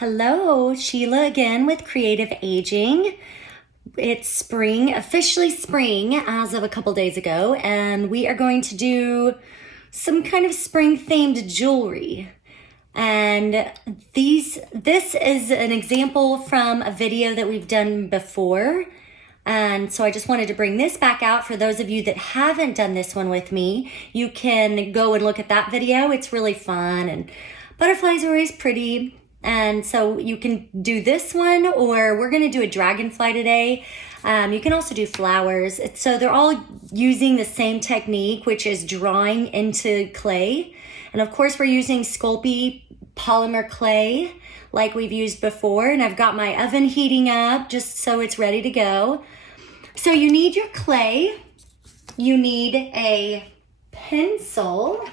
Hello, Sheila again with Creative Aging. It's spring, officially spring as of a couple days ago, and we are going to do some kind of spring themed jewelry. And this is an example from a video that we've done before. And so I just wanted to bring this back out for those of you that haven't done this one with me. You can go and look at that video. It's really fun, and butterflies are always pretty. And so you can do this one, or we're going to do a dragonfly today. You can also do flowers. So they're all using the same technique, which is drawing into clay. And of course, we're using Sculpey polymer clay like we've used before. And I've got my oven heating up just so it's ready to go. So you need your clay. You need a pencil,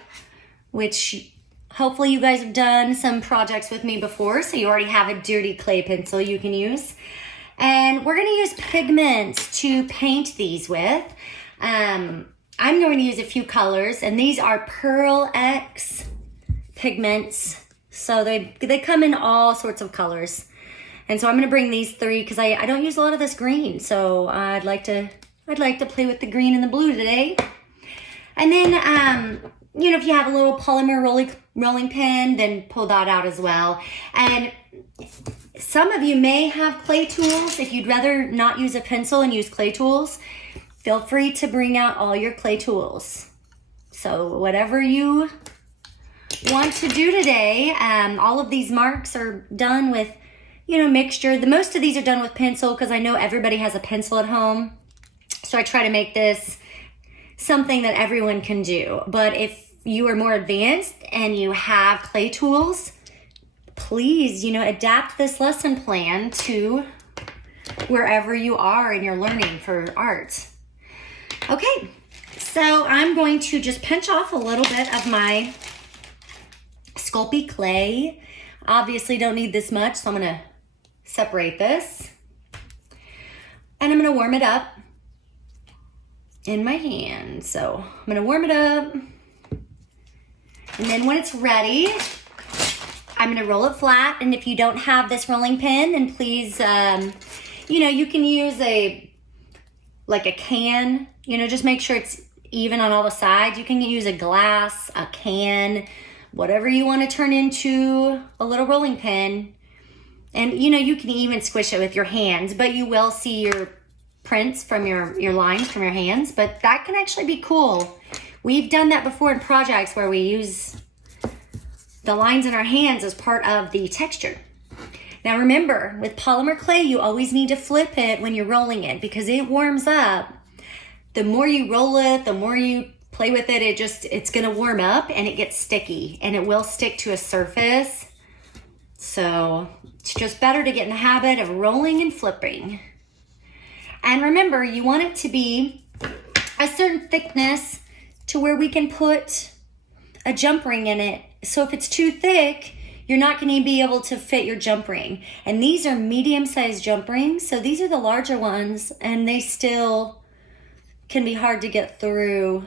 which hopefully you guys have done some projects with me before, so you already have a dirty clay pencil you can use. And we're gonna use pigments to paint these with. I'm going to use a few colors, and these are Pearl X pigments. So they come in all sorts of colors. And so I'm gonna bring these three because I don't use a lot of this green, so I'd like to play with the green and the blue today. And then you know, if you have a little polymer rolling pin, then pull that out as well. And some of you may have clay tools. If you'd rather not use a pencil and use clay tools, feel free to bring out all your clay tools. So whatever you want to do today, all of these marks are done with, you know, mixture. Most of these are done with pencil because I know everybody has a pencil at home. So I try to make this something that everyone can do. But if you are more advanced and you have clay tools, please, you know, adapt this lesson plan to wherever you are in your learning for art. Okay, so I'm going to just pinch off a little bit of my Sculpey clay. Obviously don't need this much, so I'm gonna separate this. And I'm gonna warm it up in my hand. So I'm gonna warm it up. And then when it's ready, I'm gonna roll it flat. And if you don't have this rolling pin, then please, you know, you can use like a can, you know, just make sure it's even on all the sides. You can use a glass, a can, whatever you wanna turn into a little rolling pin. And you know, you can even squish it with your hands, but you will see your prints from your lines from your hands, but that can actually be cool. We've done that before in projects where we use the lines in our hands as part of the texture. Now remember, with polymer clay, you always need to flip it when you're rolling it because it warms up. The more you roll it, the more you play with it, it's gonna warm up and it gets sticky and it will stick to a surface. So it's just better to get in the habit of rolling and flipping. And remember, you want it to be a certain thickness to where we can put a jump ring in it. So if it's too thick, you're not going to be able to fit your jump ring. And these are medium-sized jump rings, so these are the larger ones, and they still can be hard to get through.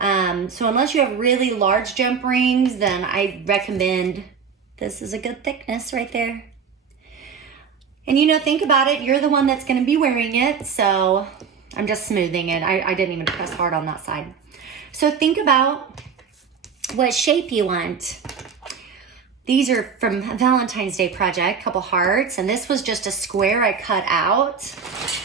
So unless you have really large jump rings, then I recommend this is a good thickness right there. And you know, think about it, you're the one that's going to be wearing it, so I'm just smoothing it. I didn't even press hard on that side. So think about what shape you want. These are from a Valentine's Day project, couple hearts, and this was just a square I cut out.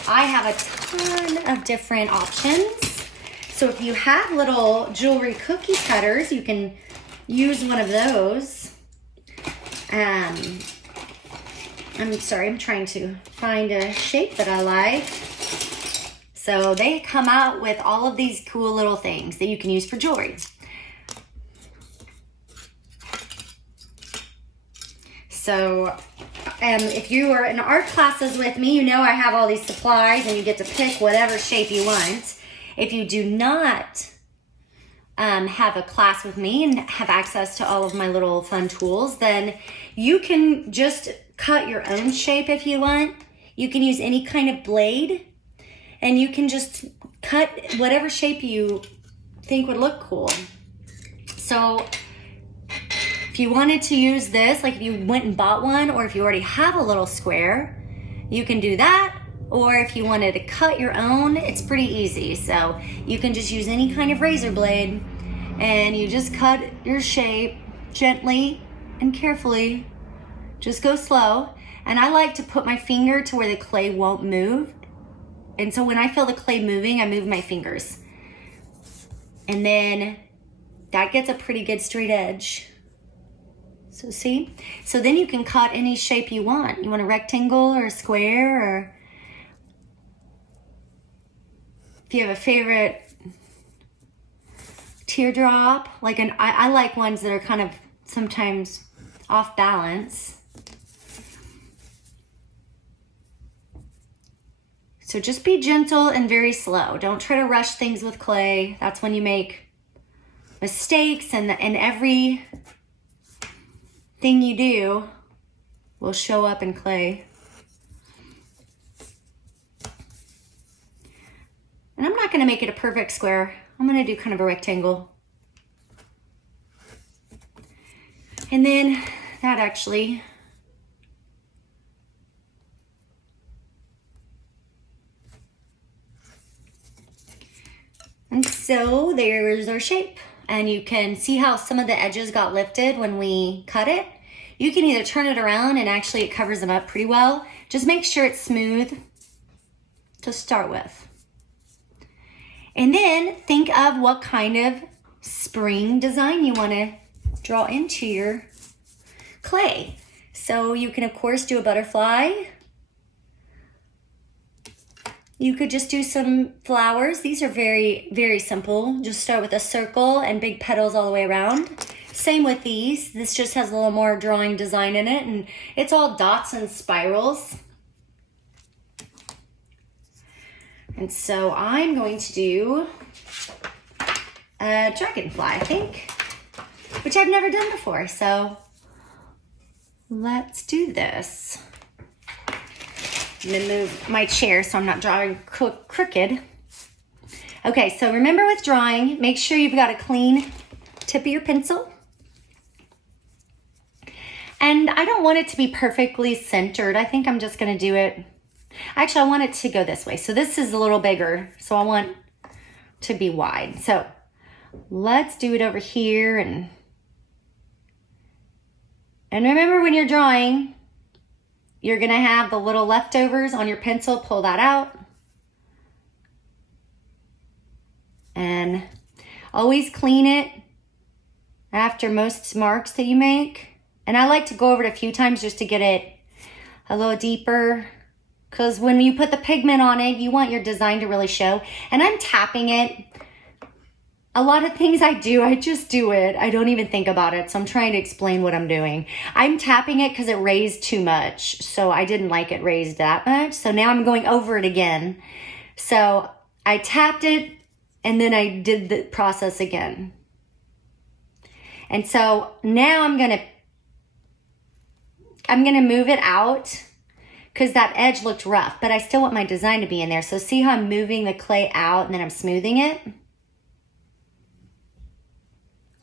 I have a ton of different options. So if you have little jewelry cookie cutters, you can use one of those. I'm sorry, I'm trying to find a shape that I like. So they come out with all of these cool little things that you can use for jewelry. So if you are in art classes with me, you know I have all these supplies and you get to pick whatever shape you want. If you do not have a class with me and have access to all of my little fun tools, then you can just cut your own shape if you want. You can use any kind of blade. And you can just cut whatever shape you think would look cool. So if you wanted to use this, like if you went and bought one, or if you already have a little square, you can do that. Or if you wanted to cut your own, it's pretty easy. So you can just use any kind of razor blade and you just cut your shape gently and carefully. Just go slow. And I like to put my finger to where the clay won't move. And so when I feel the clay moving, I move my fingers. And then that gets a pretty good straight edge. So see? So then you can cut any shape you want. You want a rectangle or a square, or if you have a favorite teardrop, like I like ones that are kind of sometimes off balance. So just be gentle and very slow. Don't try to rush things with clay. That's when you make mistakes, and every thing you do will show up in clay. And I'm not going to make it a perfect square. I'm going to do kind of a rectangle. And then that actually, and so there's our shape. And you can see how some of the edges got lifted when we cut it. You can either turn it around and actually it covers them up pretty well. Just make sure it's smooth to start with. And then think of what kind of spring design you want to draw into your clay. So you can of course do a butterfly. You could just do some flowers. These are very, very simple. Just start with a circle and big petals all the way around. Same with these. This just has a little more drawing design in it, and it's all dots and spirals. And so I'm going to do a dragonfly, I think, which I've never done before. So let's do this. I'm gonna move my chair so I'm not drawing crooked. Okay, so remember with drawing, make sure you've got a clean tip of your pencil. And I don't want it to be perfectly centered. I think I'm just gonna do it. Actually, I want it to go this way. So this is a little bigger, so I want to be wide. So let's do it over here. And remember when you're drawing, you're gonna have the little leftovers on your pencil, pull that out. And always clean it after most marks that you make. And I like to go over it a few times just to get it a little deeper, because when you put the pigment on it, you want your design to really show. And I'm tapping it. A lot of things I do, I just do it. I don't even think about it. So I'm trying to explain what I'm doing. I'm tapping it because it raised too much. So I didn't like it raised that much. So now I'm going over it again. So I tapped it and then I did the process again. And so now I'm gonna move it out because that edge looked rough, but I still want my design to be in there. So see how I'm moving the clay out and then I'm smoothing it?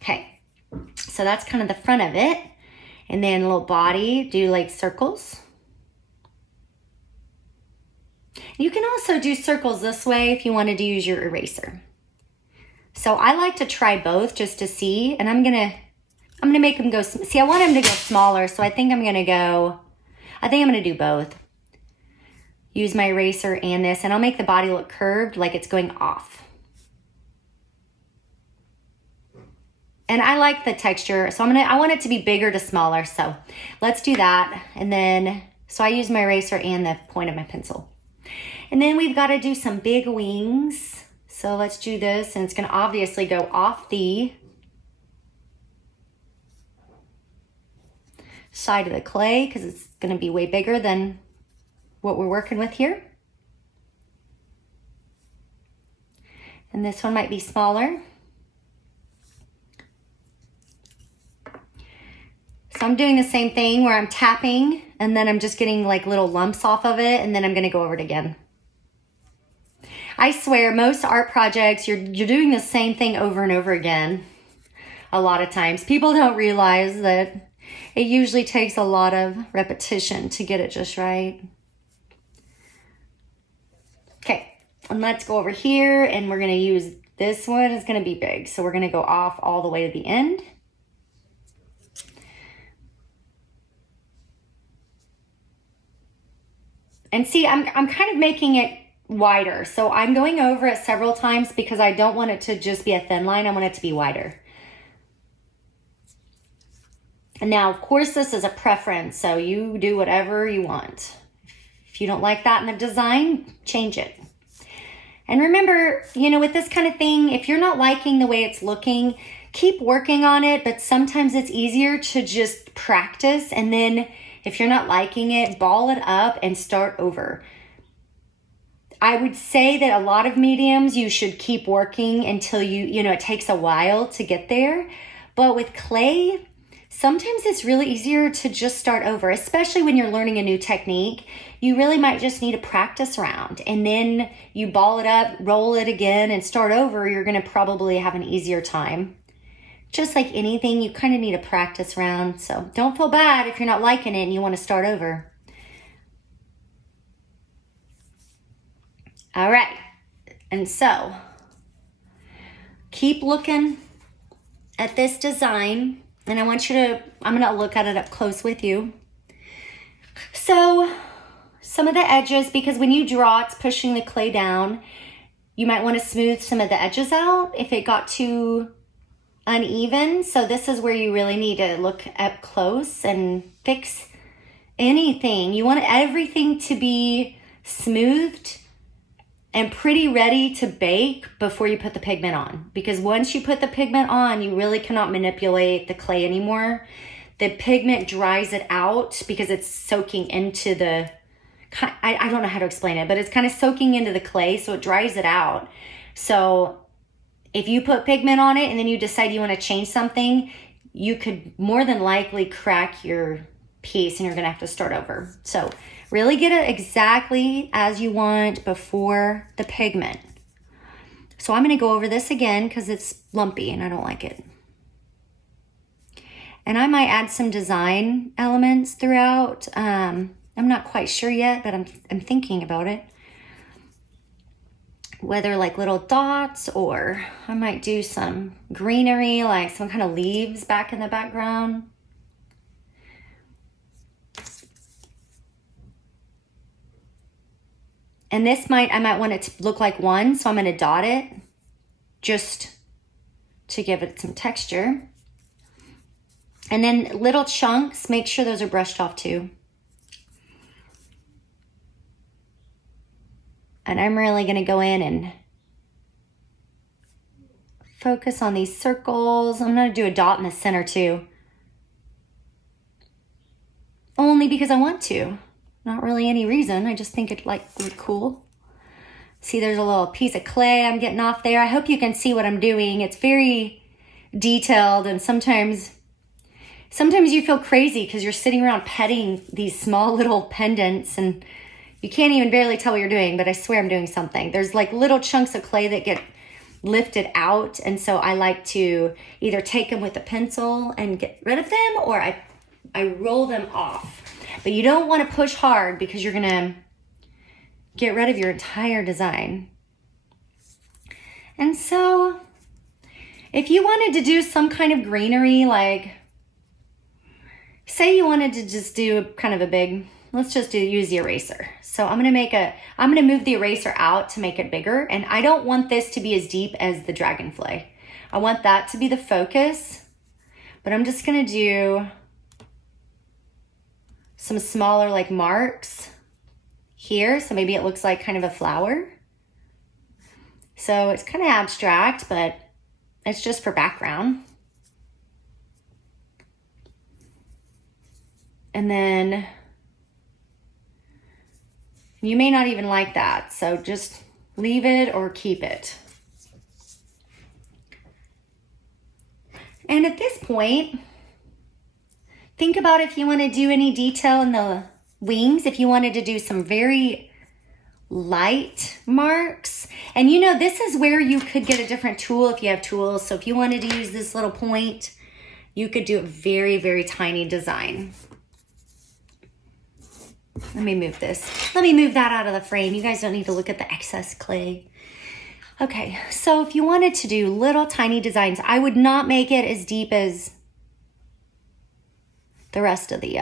Okay, so that's kind of the front of it. And then a little body, do like circles. You can also do circles this way if you wanted to use your eraser. So I like to try both just to see, and I'm gonna make them go, see I want them to go smaller, so I think I'm gonna do both. Use my eraser and this, and I'll make the body look curved like it's going off. And I like the texture, so I want it to be bigger to smaller, so let's do that. And then, so I use my eraser and the point of my pencil. And then we've got to do some big wings. So let's do this, and it's gonna obviously go off the side of the clay because it's gonna be way bigger than what we're working with here. And this one might be smaller. So I'm doing the same thing where I'm tapping and then I'm just getting like little lumps off of it, and then I'm gonna go over it again. I swear most art projects, you're doing the same thing over and over again. a lot of times. People don't realize that it usually takes a lot of repetition to get it just right. Okay, and let's go over here, and we're gonna use this one. It's gonna be big, so we're gonna go off all the way to the end. And see, I'm kind of making it wider. So I'm going over it several times because I don't want it to just be a thin line. I want it to be wider. And now, of course, this is a preference, so you do whatever you want. If you don't like that in the design, change it. And remember, you know, with this kind of thing, if you're not liking the way it's looking, keep working on it, but sometimes it's easier to just practice, and then if you're not liking it, ball it up and start over. I would say that a lot of mediums, you should keep working until you know, it takes a while to get there. But with clay, sometimes it's really easier to just start over, especially when you're learning a new technique. You really might just need a practice round, and then you ball it up, roll it again, and start over. You're going to probably have an easier time. Just like anything, you kind of need a practice round. So don't feel bad if you're not liking it and you want to start over. All right. And so keep looking at this design, and I want you to, I'm going to look at it up close with you. So some of the edges, because when you draw, it's pushing the clay down. You might want to smooth some of the edges out if it got too uneven. So this is where you really need to look up close and fix anything. You want everything to be smoothed and pretty ready to bake before you put the pigment on. Because once you put the pigment on, you really cannot manipulate the clay anymore. The pigment dries it out because it's soaking into the, I don't know how to explain it, but it's kind of soaking into the clay, so it dries it out. So if you put pigment on it and then you decide you want to change something, you could more than likely crack your piece and you're going to have to start over. So really get it exactly as you want before the pigment. So I'm going to go over this again because it's lumpy and I don't like it. And I might add some design elements throughout. I'm not quite sure yet, but I'm thinking about it. Whether like little dots, or I might do some greenery, like some kind of leaves back in the background. And this I might want it to look like one, so I'm going to dot it just to give it some texture. And then little chunks, make sure those are brushed off too. And I'm really going to go in and focus on these circles. I'm going to do a dot in the center too. Only because I want to. Not really any reason. I just think it look cool. See, there's a little piece of clay I'm getting off there. I hope you can see what I'm doing. It's very detailed, and sometimes you feel crazy because you're sitting around petting these small little pendants and you can't even barely tell what you're doing, but I swear I'm doing something. There's like little chunks of clay that get lifted out, and so I like to either take them with a pencil and get rid of them, or I roll them off. But you don't want to push hard because you're gonna get rid of your entire design. And so if you wanted to do some kind of greenery, like say you wanted to just do kind of a big, let's just use the eraser. So I'm gonna move the eraser out to make it bigger, and I don't want this to be as deep as the Dragonfly. I want that to be the focus, but I'm just gonna do some smaller like marks here. So maybe it looks like kind of a flower. So it's kind of abstract, but it's just for background. And then you may not even like that, so just leave it or keep it. And at this point, think about if you want to do any detail in the wings. If you wanted to do some very light marks. And you know, this is where you could get a different tool if you have tools. So if you wanted to use this little point, you could do a very, very tiny design. Let me move this. Let me move that out of the frame. You guys don't need to look at the excess clay. Okay, so if you wanted to do little tiny designs, I would not make it as deep as the rest of the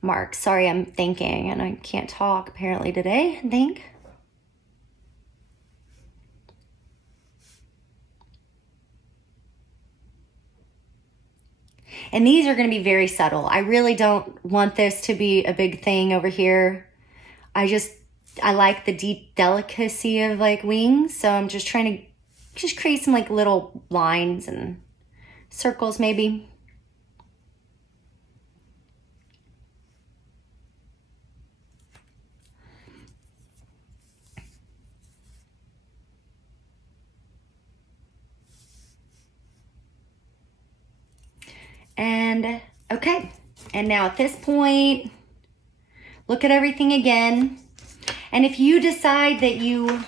marks. Sorry, I'm thinking and I can't talk apparently today, I think. And these are going to be very subtle. I really don't want this to be a big thing over here. I like the deep delicacy of like wings. So I'm just trying to just create some like little lines and circles maybe. And okay, and now at this point, look at everything again. And if you decide that you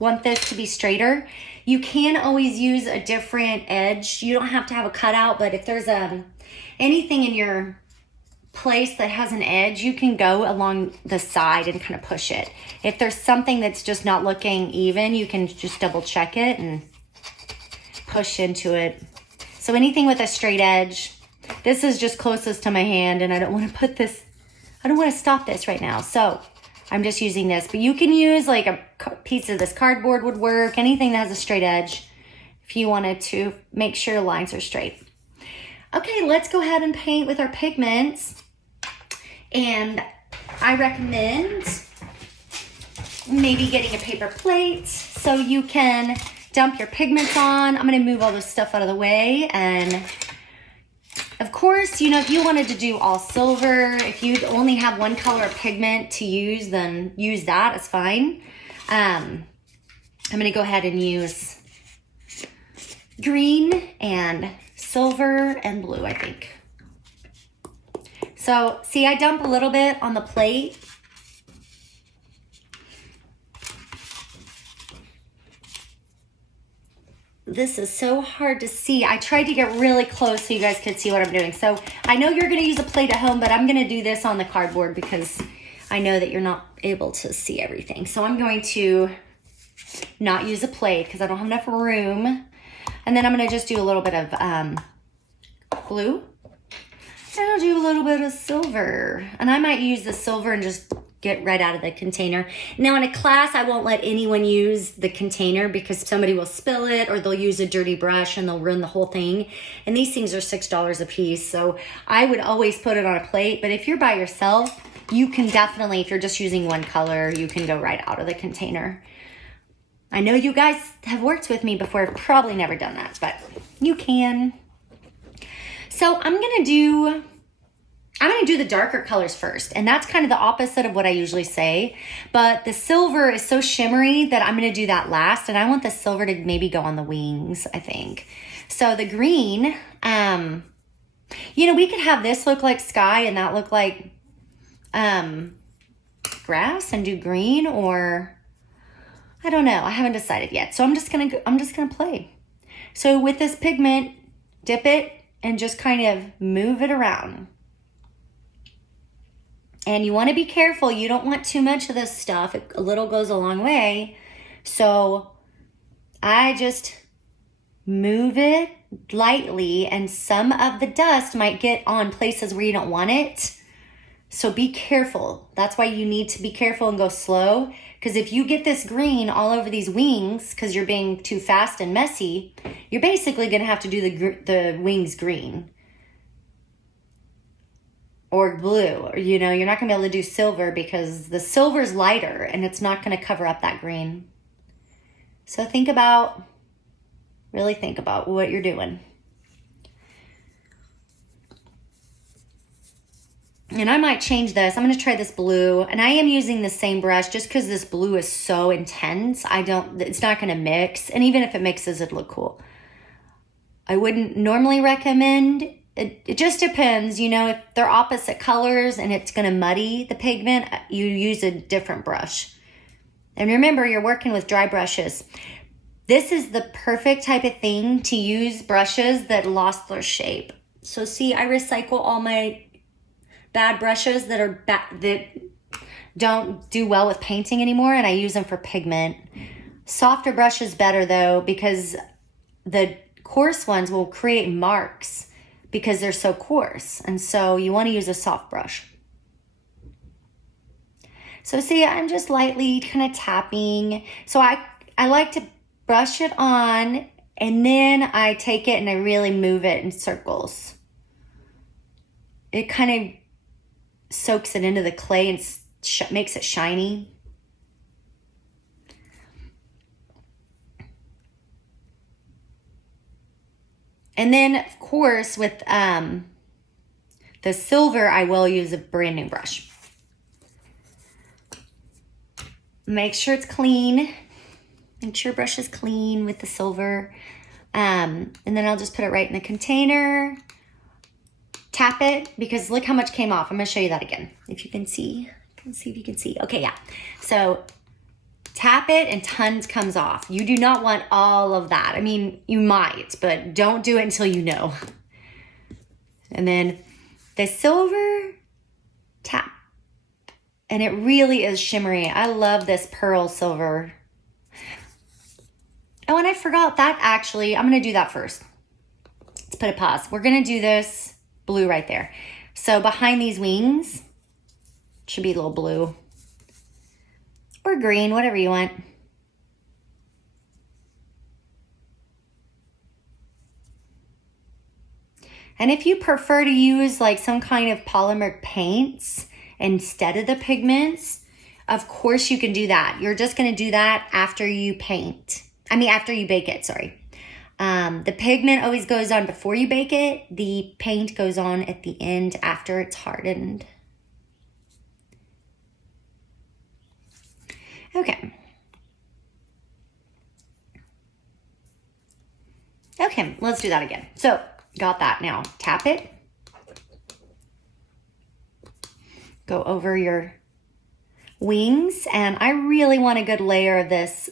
want this to be straighter, you can always use a different edge. You don't have to have a cutout, but if there's anything in your place that has an edge, you can go along the side and kind of push it. If there's something that's just not looking even, you can just double check it and push into it. So anything with a straight edge, this is just closest to my hand and I don't want to put this, I don't want to stop this right now. So I'm just using this, but you can use like a piece of this cardboard would work, anything that has a straight edge if you wanted to make sure lines are straight. Okay, let's go ahead and paint with our pigments. And I recommend maybe getting a paper plate so you can dump your pigments on. I'm gonna move all this stuff out of the way. And of course, you know, if you wanted to do all silver, if you only have one color of pigment to use, then use that, it's fine. I'm gonna go ahead and use green and silver and blue, I think. So see, I dump a little bit on the plate. This is so hard to see. I tried to get really close so you guys could see what I'm doing. So I know you're gonna use a plate at home, but I'm gonna do this on the cardboard because I know that you're not able to see everything. So I'm going to not use a plate because I don't have enough room. And then I'm gonna just do a little bit of blue. And I'll do a little bit of silver. And I might use the silver and just get right out of the container. Now in a class, I won't let anyone use the container because somebody will spill it or they'll use a dirty brush and they'll ruin the whole thing. And these things are $6 a piece. So I would always put it on a plate, but if you're by yourself, you can definitely, if you're just using one color, you can go right out of the container. I know you guys have worked with me before, I've probably never done that, but you can. So I'm gonna do the darker colors first, and that's kind of the opposite of what I usually say, but the silver is so shimmery that I'm gonna do that last, and I want the silver to maybe go on the wings, I think. So the green, you know, we could have this look like sky and that look like grass and do green, or I don't know, I haven't decided yet. So I'm just gonna play. So with this pigment, dip it and just kind of move it around. And you want to be careful. You don't want too much of this stuff. A little goes a long way. So I just move it lightly, and some of the dust might get on places where you don't want it. So be careful. That's why you need to be careful and go slow. Because if you get this green all over these wings because you're being too fast and messy, you're basically going to have to do the wings green. Or blue, or, you know, you're not gonna be able to do silver because the silver is lighter and it's not gonna cover up that green. So really think about what you're doing. And I might change this. I'm gonna try this blue, and I am using the same brush just because this blue is so intense. It's not gonna mix, and even if it mixes, it'd look cool. I wouldn't normally recommend it just depends, you know, if they're opposite colors and it's going to muddy the pigment, you use a different brush. And remember, you're working with dry brushes. This is the perfect type of thing to use brushes that lost their shape. So see, I recycle all my bad brushes that don't do well with painting anymore, and I use them for pigment. Softer brushes better though, because the coarse ones will create marks because they're so coarse. And so you want to use a soft brush. So see, I'm just lightly kind of tapping. So I like to brush it on, and then I take it and I really move it in circles. It kind of soaks it into the clay and makes it shiny. And then, of course, with the silver, I will use a brand new brush. Make sure it's clean. Make sure your brush is clean with the silver. And then I'll just put it right in the container. Tap it, because look how much came off. I'm going to show you that again. If you can see. Let's see if you can see. Okay, yeah. So tap it and tons comes off. You do not want all of that. I mean, you might, but don't do it until you know. And then the silver, tap. And it really is shimmery. I love this pearl silver. Oh, and I forgot that actually. I'm going to do that first. Let's put a pause. We're going to do this blue right there. So behind these wings, should be a little blue. Or green, whatever you want. And if you prefer to use like some kind of polymer paints instead of the pigments, of course you can do that. You're just going to do that after you paint. After you bake it, sorry. The pigment always goes on before you bake it. The paint goes on at the end after it's hardened. Okay. Okay, let's do that again. So, got that now. Tap it. Go over your wings, and I really want a good layer of this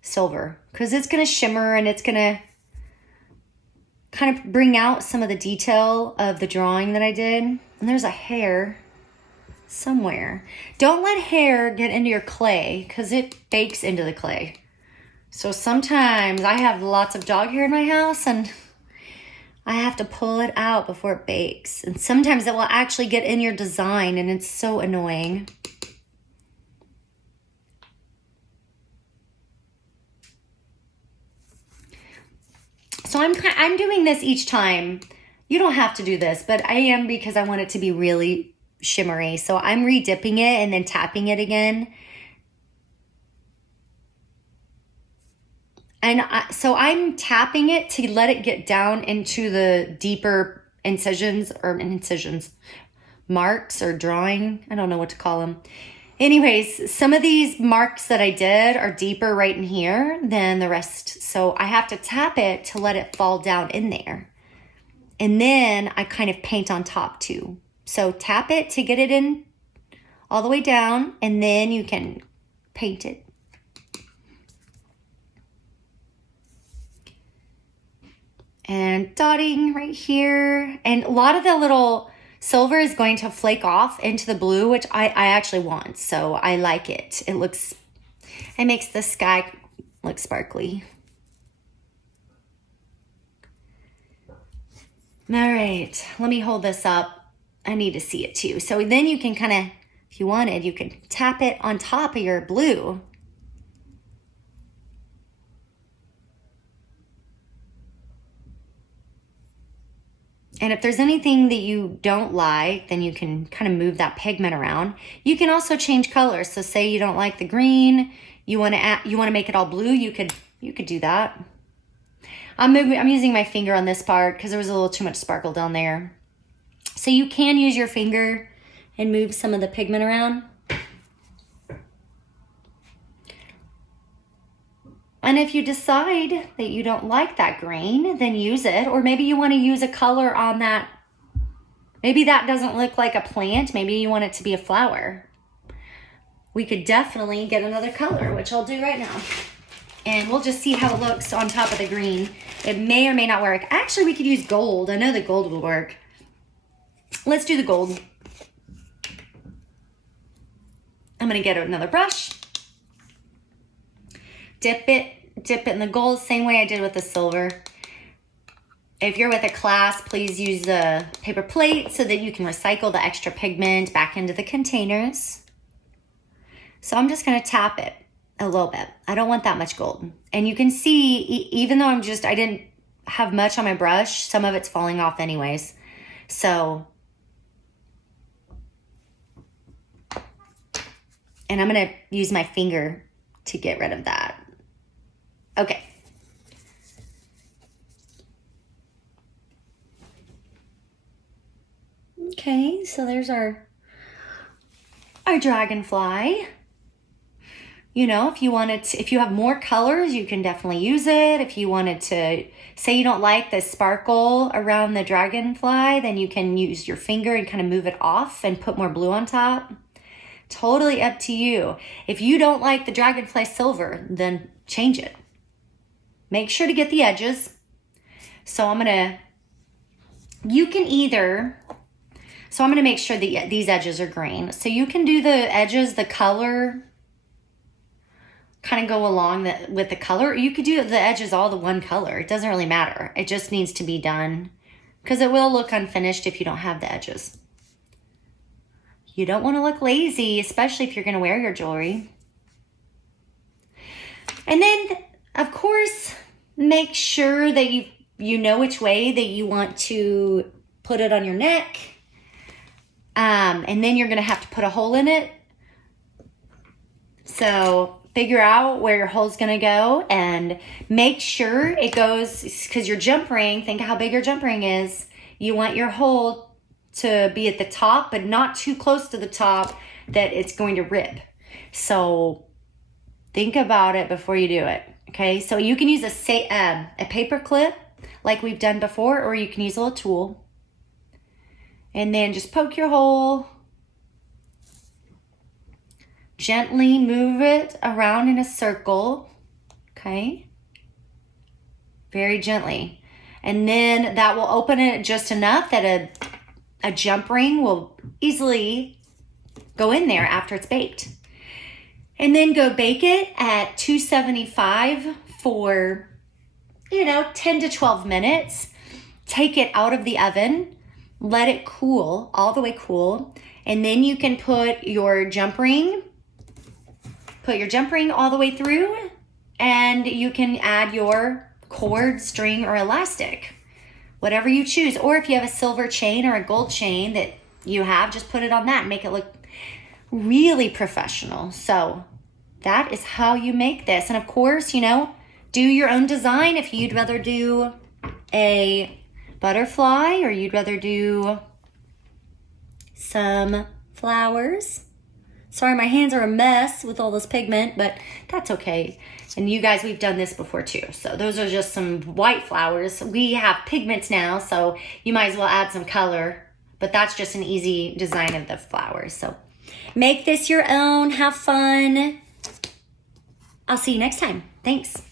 silver because it's going to shimmer and it's going to kind of bring out some of the detail of the drawing that I did. And there's a hair somewhere. Don't let hair get into your clay because it bakes into the clay. So sometimes I have lots of dog hair in my house and I have to pull it out before it bakes. And sometimes it will actually get in your design and it's so annoying. So I'm doing this each time. You don't have to do this, but I am because I want it to be really shimmery. So I'm re-dipping it and then tapping it again. And so I'm tapping it to let it get down into the deeper incisions, marks or drawing. I don't know what to call them. Anyways, some of these marks that I did are deeper right in here than the rest. So I have to tap it to let it fall down in there. And then I kind of paint on top too. So tap it to get it in all the way down, and then you can paint it. And dotting right here. And a lot of the little silver is going to flake off into the blue, which I actually want. So I like it. It makes the sky look sparkly. All right, let me hold this up. I need to see it too. So then you can kind of, if you wanted, you can tap it on top of your blue. And if there's anything that you don't like, then you can kind of move that pigment around. You can also change colors. So say you don't like the green, you want to make it all blue, you could do that. I'm using my finger on this part because there was a little too much sparkle down there. So you can use your finger and move some of the pigment around. And if you decide that you don't like that green, then use it. Or maybe you want to use a color on that. Maybe that doesn't look like a plant. Maybe you want it to be a flower. We could definitely get another color, which I'll do right now. And we'll just see how it looks on top of the green. It may or may not work. Actually, we could use gold. I know the gold will work. Let's do the gold. I'm gonna get another brush. Dip it in the gold, same way I did with the silver. If you're with a class, please use the paper plate so that you can recycle the extra pigment back into the containers. So I'm just gonna tap it a little bit. I don't want that much gold. And you can see, even though I didn't have much on my brush, some of it's falling off anyways. So, and I'm gonna use my finger to get rid of that. Okay. Okay, so there's our dragonfly. You know, if you have more colors, you can definitely use it. If you wanted to, say you don't like the sparkle around the dragonfly, then you can use your finger and kind of move it off and put more blue on top. Totally up to you. If you don't like the dragonfly silver, then change it. Make sure to get the edges. So I'm gonna make sure that these edges are green. So you can do the edges, the color, kind of go along with the color. You could do the edges all the one color. It doesn't really matter. It just needs to be done because it will look unfinished if you don't have the edges. You don't want to look lazy, especially if you're going to wear your jewelry. And then, of course, make sure that you know which way that you want to put it on your neck. And then you're going to have to put a hole in it. So figure out where your hole's going to go and make sure it goes, because your jump ring, think of how big your jump ring is. You want your hole to be at the top, but not too close to the top that it's going to rip. So think about it before you do it. Okay, so you can use a paper clip like we've done before, or you can use a little tool. And then just poke your hole. Gently move it around in a circle. Okay. Very gently. And then that will open it just enough that a jump ring will easily go in there after it's baked. And then go bake it at 275 for, 10 to 12 minutes. Take it out of the oven. Let it cool, all the way cool. And then you can put your jump ring all the way through, and you can add your cord, string, or elastic, whatever you choose. Or if you have a silver chain or a gold chain that you have, just put it on that and make it look really professional. So that is how you make this. And of course, do your own design. If you'd rather do a butterfly or you'd rather do some flowers. Sorry, my hands are a mess with all this pigment, but that's okay. And you guys, we've done this before too. So those are just some white flowers. We have pigments now, so you might as well add some color, but that's just an easy design of the flowers. So make this your own, have fun. I'll see you next time. Thanks.